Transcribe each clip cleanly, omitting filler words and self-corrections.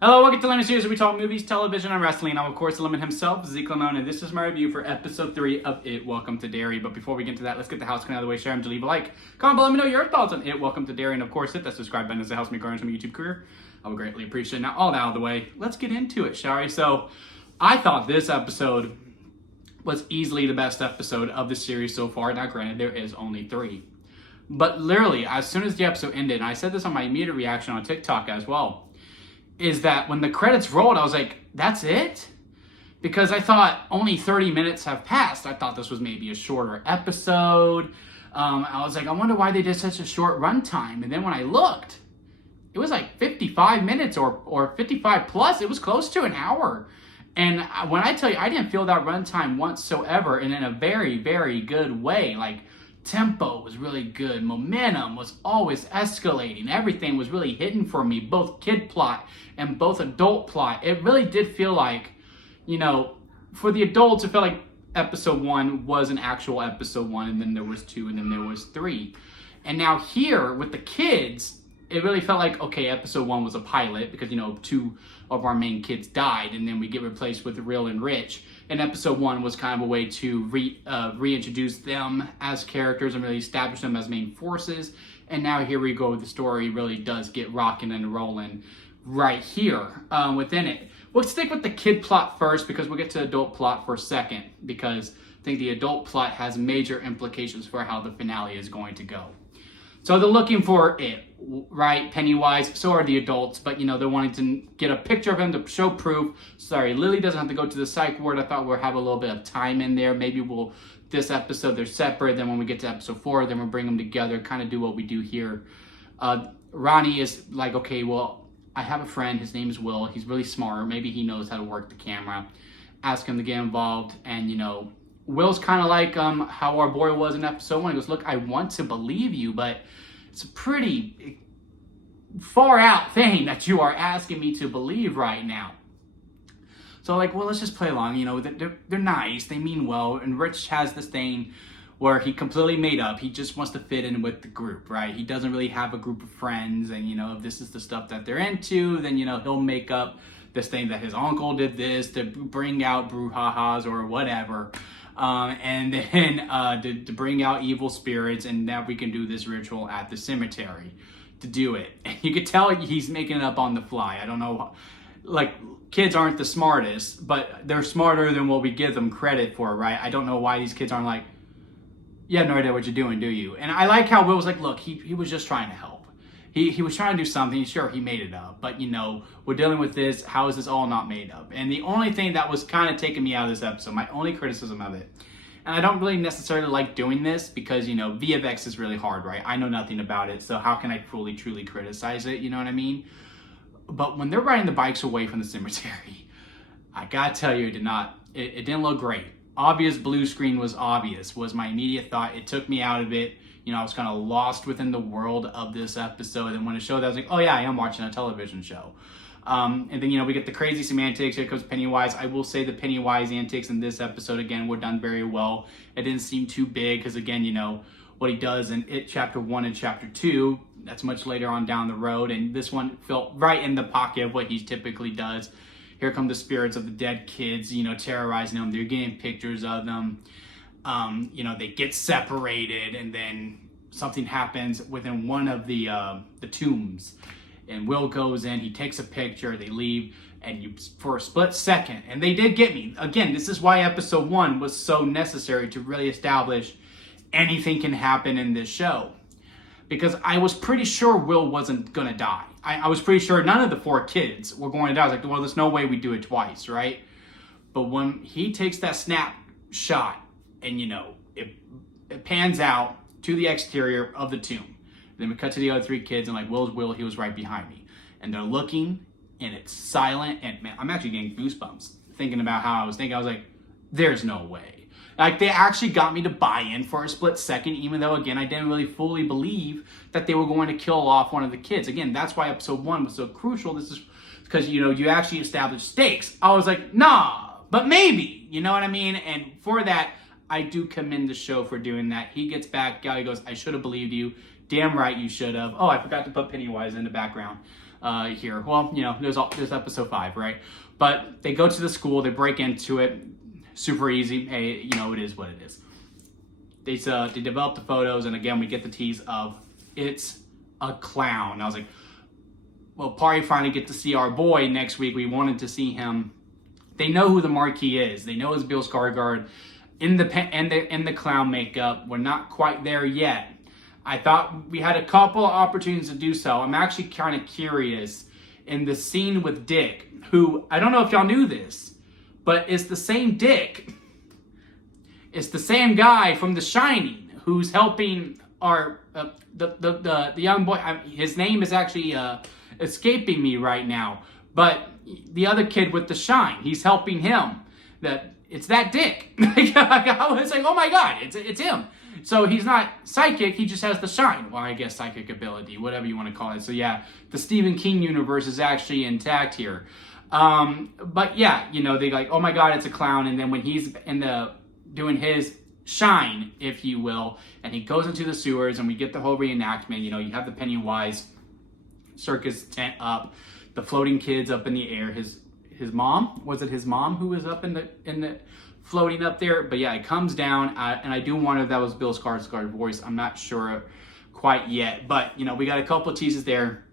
Hello, welcome to Lemon Series, where we talk movies, television, and wrestling. I'm, of course, Lemon himself, Zeke Lemon, and this is my review for episode 3 of It, Welcome to Derry. But before we get to that, let's get the house clean out of the way. Share them to leave a like. Comment below, let me know your thoughts on It, Welcome to Derry, and of course, hit that subscribe button as it helps me grow into my YouTube career. I would greatly appreciate it. Now, all that out of the way, let's get into it, shall we? So, I thought this episode was easily the best episode of the series so far. Now, granted, there is only 3. But literally, as soon as the episode ended, and I said this on my immediate reaction on TikTok as well, is that when the credits rolled, I was like, that's it? Because I thought only 30 minutes have passed. I thought this was maybe a shorter episode. I was like, I wonder why they did such a short runtime. And then when I looked, it was like 55 minutes or 55 plus. It was close to an hour. And when I tell you, I didn't feel that runtime whatsoever, and in a very, very good way. Like, tempo was really good. Momentum was always escalating. Everything was really hitting for me, both kid plot and both adult plot. It really did feel like, for the adults, it felt like episode 1 was an actual episode 1, and then there was 2, and then there was 3. And now here, with the kids, it really felt like, okay, episode 1 was a pilot because, 2 of our main kids died, and then we get replaced with Real and Rich. And episode 1 was kind of a way to reintroduce them as characters and really establish them as main forces. And now here we go. The story really does get rocking and rolling right here within it. We'll stick with the kid plot first because we'll get to adult plot for a second, because I think the adult plot has major implications for how the finale is going to go. So they're looking for it, right? Pennywise, so are the adults, but they're wanting to get a picture of him to show proof. Sorry, Lily doesn't have to go to the psych ward. I thought we'll have a little bit of time in there. Maybe this episode, they're separate. Then when we get to episode 4, then we'll bring them together, kind of do what we do here. Ronnie is like, okay, well, I have a friend. His name is Will. He's really smart. Maybe he knows how to work the camera. Ask him to get involved. And, Will's kind of like how our boy was in episode 1. He goes, look, I want to believe you, but it's a pretty far out thing that you are asking me to believe right now. So like, well, let's just play along. They're nice. They mean well. And Rich has this thing where he completely made up. He just wants to fit in with the group, right? He doesn't really have a group of friends. And, if this is the stuff that they're into, then, he'll make up this thing that his uncle did this to bring out brouhahas or whatever. And then to bring out evil spirits, and that we can do this ritual at the cemetery to do it. And you could tell he's making it up on the fly. I don't know, like, kids aren't the smartest, but they're smarter than what we give them credit for, right? I don't know why these kids aren't like, you have no idea what you're doing, do you? And I like how Will was like, look, he was just trying to help. He was trying to do something. Sure, he made it up. But, we're dealing with this. How is this all not made up? And the only thing that was kind of taking me out of this episode, my only criticism of it, and I don't really necessarily like doing this because, VFX is really hard, right? I know nothing about it, so how can I fully, truly criticize it? You know what I mean? But when they're riding the bikes away from the cemetery, I gotta tell you, it didn't look great. Obvious blue screen was my immediate thought. It took me out of it. I was kind of lost within the world of this episode. And when it showed, I was like, oh yeah, I am watching a television show. And then, we get the crazy semantics. Here comes Pennywise. I will say the Pennywise antics in this episode, again, were done very well. It didn't seem too big because, again, what he does in It Chapter 1 and Chapter 2, that's much later on down the road. And this one felt right in the pocket of what he typically does. Here come the spirits of the dead kids, terrorizing them. They're getting pictures of them. They get separated, and then something happens within one of the tombs. And Will goes in, he takes a picture, they leave, and for a split second, and they did get me. Again, this is why episode 1 was so necessary to really establish anything can happen in this show. Because I was pretty sure Will wasn't going to die. I was pretty sure none of the 4 kids were going to die. I was like, well, there's no way we do it twice, right? But when he takes that snap shot, and it pans out to the exterior of the tomb. Then we cut to the other 3 kids, and like, Will's Will, he was right behind me. And they're looking, and it's silent, and man, I'm actually getting goosebumps thinking about how I was thinking. I was like, there's no way. Like, they actually got me to buy in for a split second, even though, again, I didn't really fully believe that they were going to kill off one of the kids. Again, that's why episode 1 was so crucial. This is because, you actually established stakes. I was like, nah, but maybe, you know what I mean? And for that, I do commend the show for doing that. He gets back, guy goes, I should have believed you. Damn right you should have. Oh, I forgot to put Pennywise in the background. here. Well, there's episode 5, right? But they go to the school, they break into it, super easy. Hey, it is what it is. They develop the photos, and again, we get the tease of it's a clown. I was like, well, probably finally get to see our boy next week. We wanted to see him. They know who the marquee is. They know it's Bill Skarsgård in the clown makeup. We're not quite there yet. I thought we had a couple of opportunities to do so. I'm actually kind of curious in the scene with Dick, who, I don't know if y'all knew this, but it's the same Dick. It's the same guy from The Shining who's helping our the young boy. His name is actually escaping me right now, but the other kid with the shine, he's helping him. It's that Dick. I was like, oh my god, it's him. So he's not psychic, he just has the shine. Well, I guess psychic ability, whatever you want to call it. So yeah, the Stephen King universe is actually intact here. But yeah, they like, oh my god, it's a clown. And then when he's doing his shine, if you will, and he goes into the sewers, and we get the whole reenactment. You have the Pennywise circus tent up, the floating kids up in the air. His mom, was it his mom who was up in the floating up there? But yeah, it comes down, and I do wonder if that was Bill Skarsgård's voice. I'm not sure quite yet, but we got a couple of teases there.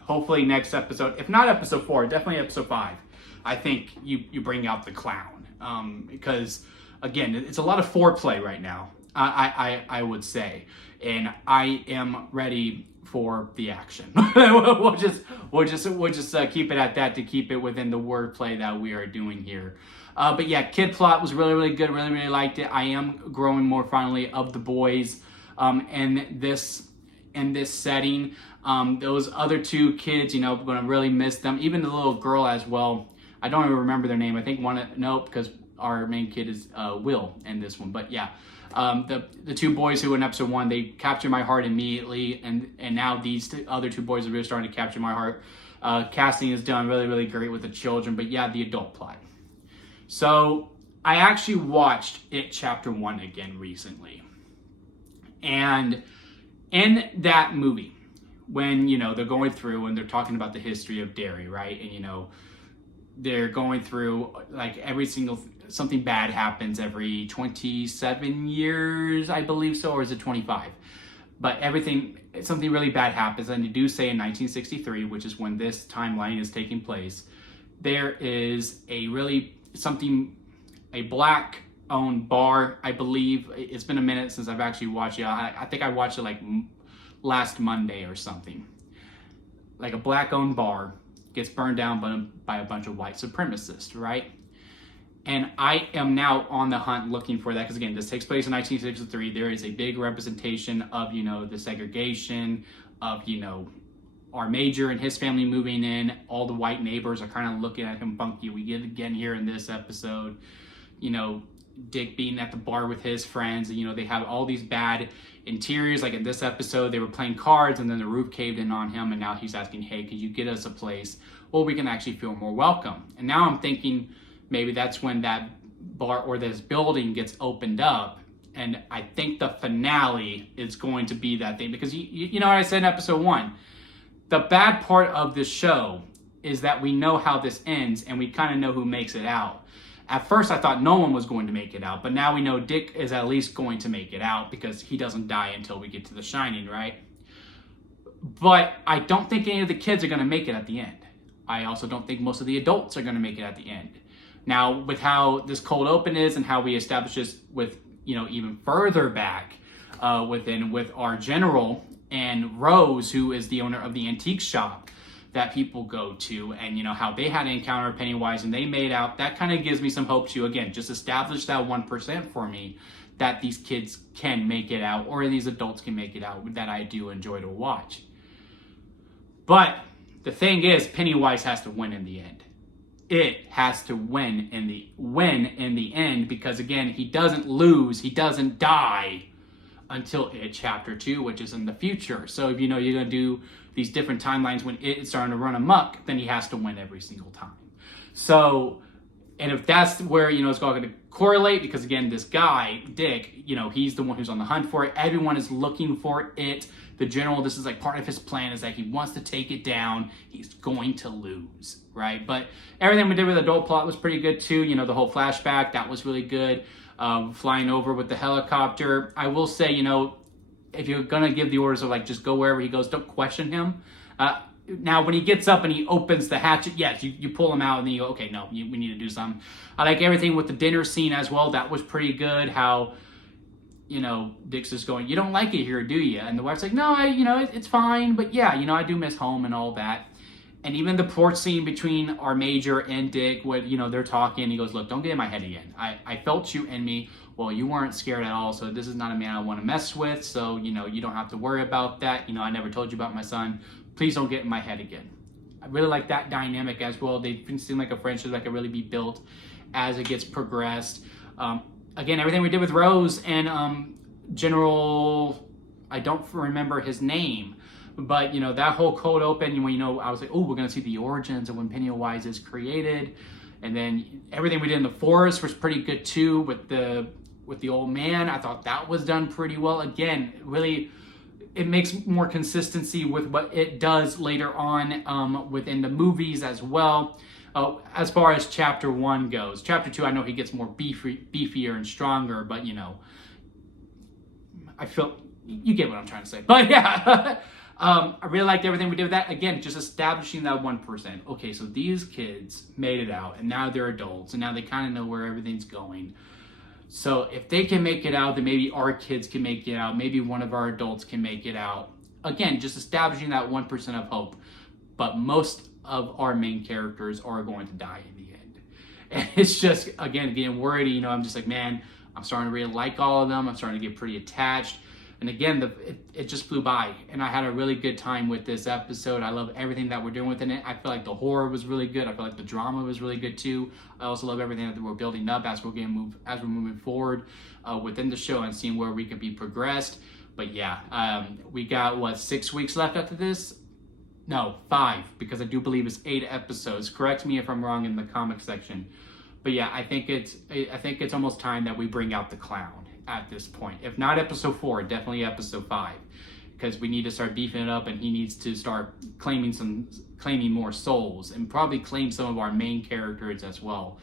Hopefully next episode, if not episode 4, definitely episode 5, I think you bring out the clown, because again, it's a lot of foreplay right now, I would say, and I am ready for the action. we'll just keep it at that, to keep it within the wordplay that we are doing here. But yeah, kid plot was really, really good. Really liked it. I am growing more finally of the boys in this setting. Those other 2 kids, I'm going to really miss them. Even the little girl as well. I don't even remember their name. I think because our main kid is Will in this one. But yeah, the 2 boys who in episode 1, they captured my heart immediately, and now these other 2 boys are really starting to capture my heart. Casting is done really, really great with the children, but yeah, the adult plot. So I actually watched It Chapter 1 again recently, and in that movie, when they're going through and they're talking about the history of Derry, right, and they're going through like something bad happens every 27 years, I believe so, or is it 25? But something really bad happens, and they do say in 1963, which is when this timeline is taking place, there is a black-owned bar, I believe. It's been a minute since I've actually watched it. I think I watched it like last Monday or something. Like a black-owned bar gets burned down by a bunch of white supremacists, right? And I am now on the hunt looking for that, because again, this takes place in 1963. There is a big representation of, the segregation, of, our major and his family moving in. All the white neighbors are kind of looking at him funky. We get it again here in this episode. Dick being at the bar with his friends. They have all these bad interiors. Like in this episode, they were playing cards, and then the roof caved in on him, and now he's asking, hey, could you get us a place where we can actually feel more welcome? And now I'm thinking maybe that's when that bar or this building gets opened up, and I think the finale is going to be that thing, because you know what I said in episode 1, the bad part of this show is that we know how this ends, and we kind of know who makes it out. At first, I thought no one was going to make it out, but now we know Dick is at least going to make it out, because he doesn't die until we get to The Shining, right? But I don't think any of the kids are going to make it at the end. I also don't think most of the adults are going to make it at the end. Now, with how this cold open is, and how we establish this with, even further back with our general and Rose, who is the owner of the antique shop that people go to, and how they had an encounter with Pennywise and they made out, that kind of gives me some hope to, again, just establish that 1% for me, that these kids can make it out, or these adults can make it out, that I do enjoy to watch. But the thing is, Pennywise has to win in the end. It has to win in the end, because again, he doesn't lose, he doesn't die until It Chapter 2, which is in the future. So if you're going to do these different timelines when it's starting to run amok, then he has to win every single time. So, and if that's where, it's going to correlate because, again, this guy, Dick, you know, he's the one who's on the hunt for it. Everyone is looking for it. The general, this is like part of his plan, is that he wants to take it down. He's going to lose, right? But everything we did with the adult plot was pretty good too. You know, the whole flashback, that was really good. Flying over with the helicopter. I will say, you know, if you're going to give the orders of like, just go wherever he goes, don't question him. Now, when he gets up and he opens the hatchet, yes, you pull him out and then you go, okay, no, we need to do something. I like everything with the dinner scene as well. That was pretty good. How, you know, Dick's just going, you don't like it here, do you? And the wife's like, no, it's fine. But yeah, you know, I do miss home and all that. And even the porch scene between our major and Dick, when, you know, they're talking, he goes, look, don't get in my head again. I felt you in me. Well, you weren't scared at all. So this is not a man I want to mess with. So, you know, you don't have to worry about that. You know, I never told you about my son. Please don't get in my head again. I really like that dynamic as well. They seem like a friendship that could really be built as it gets progressed. Again, everything we did with Rose and General, I don't remember his name, but, you know, that whole cold open, when, you know, I was like, oh, we're going to see the origins of when Pennywise is created. And then everything we did in the forest was pretty good too with the old man. I thought that was done pretty well. Again, really, it makes more consistency with what it does later on within the movies as well. As far as chapter 1 goes. Chapter 2, I know he gets more beefier and stronger, but, you know, I feel, you get what I'm trying to say. But yeah, I really liked everything we did with that. Again, just establishing that 1%. Okay, so these kids made it out, and now they're adults, and now they kind of know where everything's going. So if they can make it out, then maybe our kids can make it out. Maybe one of our adults can make it out. Again, just establishing that 1% of hope. But most of our main characters are going to die in the end. And it's just, again, getting worried. You know, I'm just like, man, I'm starting to really like all of them. I'm starting to get pretty attached. And again, it just flew by. And I had a really good time with this episode. I love everything that we're doing within it. I feel like the horror was really good. I feel like the drama was really good too. I also love everything that we're building up as we're moving forward within the show and seeing where we can be progressed. But yeah, we got 6 weeks left after this? No, 5, because I do believe it's 8 episodes. Correct me if I'm wrong in the comic section. But yeah, I think it's almost time that we bring out the clown at this point. If not episode 4, definitely episode 5, because we need to start beefing it up, and he needs to start claiming more souls, and probably claim some of our main characters as well,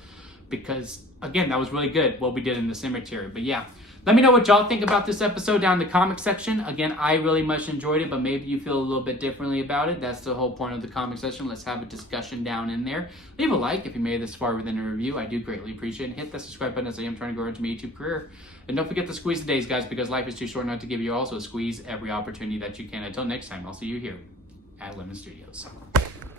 because again, that was really good what we did in the cemetery. But yeah, let me know what y'all think about this episode down in the comment section. Again, I really much enjoyed it, but maybe you feel a little bit differently about it. That's the whole point of the comment section. Let's have a discussion down in there. Leave a like if you made it this far within a review. I do greatly appreciate it. And hit that subscribe button as I am trying to grow into my YouTube career. And don't forget to squeeze the days, guys, because life is too short not to give you also a squeeze every opportunity that you can. Until next time, I'll see you here at Lemon Studios.